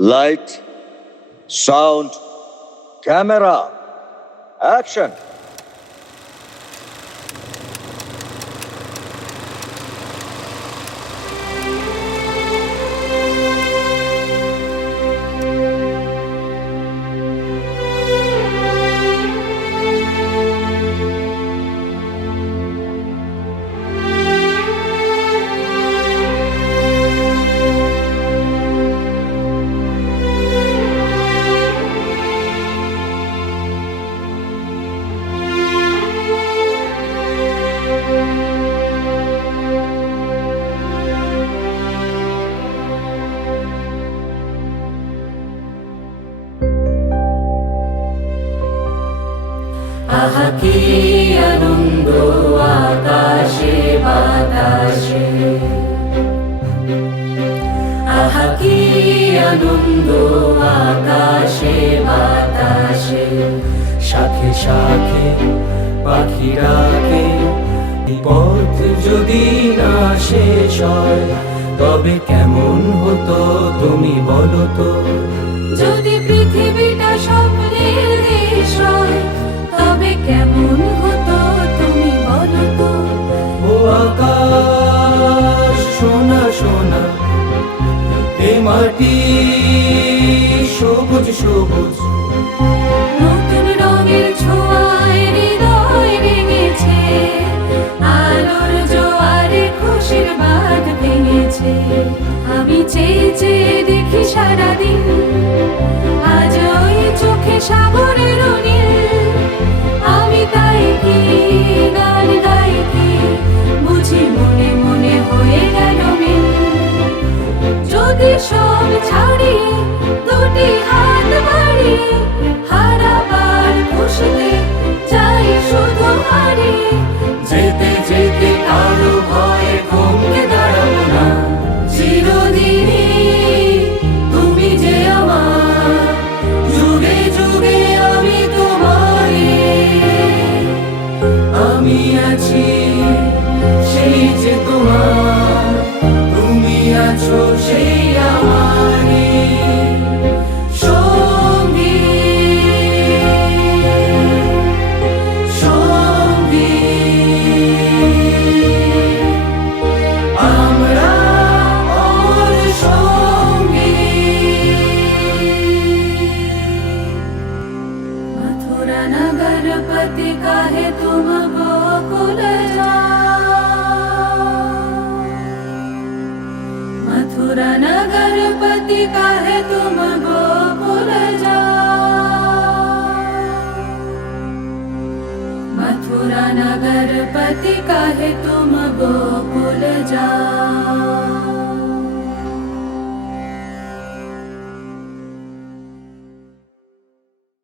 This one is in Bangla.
Light, sound, camera, action. আহা কি আনন্দ আকাশে বাতাসে, আহা কি আনন্দ আকাশে বাতাসে, শাখে শাখে পাখি ডাকে। পথ যদি না শেষ হয় তবে কেমন হতো তুমি বলো তো? যদি পৃথিবীটা স্বপ্নের দেশ হয় তবে কেমন হতো তুমি বলো তো? ও আকাশ সোনা সোনা, এ মাটি সবুজ সবুজ, নতুন রঙের ছোঁয়ায় হৃদয় রেঙেছে, আলোর জোয়ারে খুশির বাঁধ ভেঙেছে। আমি চেয়ে চেয়ে দেখি সারাদিন, আজ ওই চোখে সাগরের নীল। আমি তাই কি গান গাই কি, বুঝি মনে মনে হয়ে গেল মিল। যদি সব ছাড়িয়ে দুটি হাত বাড়িয়ে হারাবার খুশিতে চাই শুধু হারিয়ে, যেতে যেতে কারো ভয়ে থমকে দাঁড়াবো না। চিরদিনই তুমি যে আমার, যুগে যুগে আমি তোমারই। আমি আছি সেই যে তোমার, তুমি আছো সেই আমারই সঙ্গী সঙ্গী। আমরা ওর সঙ্গী। मथुरा नगर पति काहे तुम गोकुल जाओ, मथुरा नगर पति काहे तुम गोकुल जाओ, मथुरा नगर पति काहे तुम गोकुल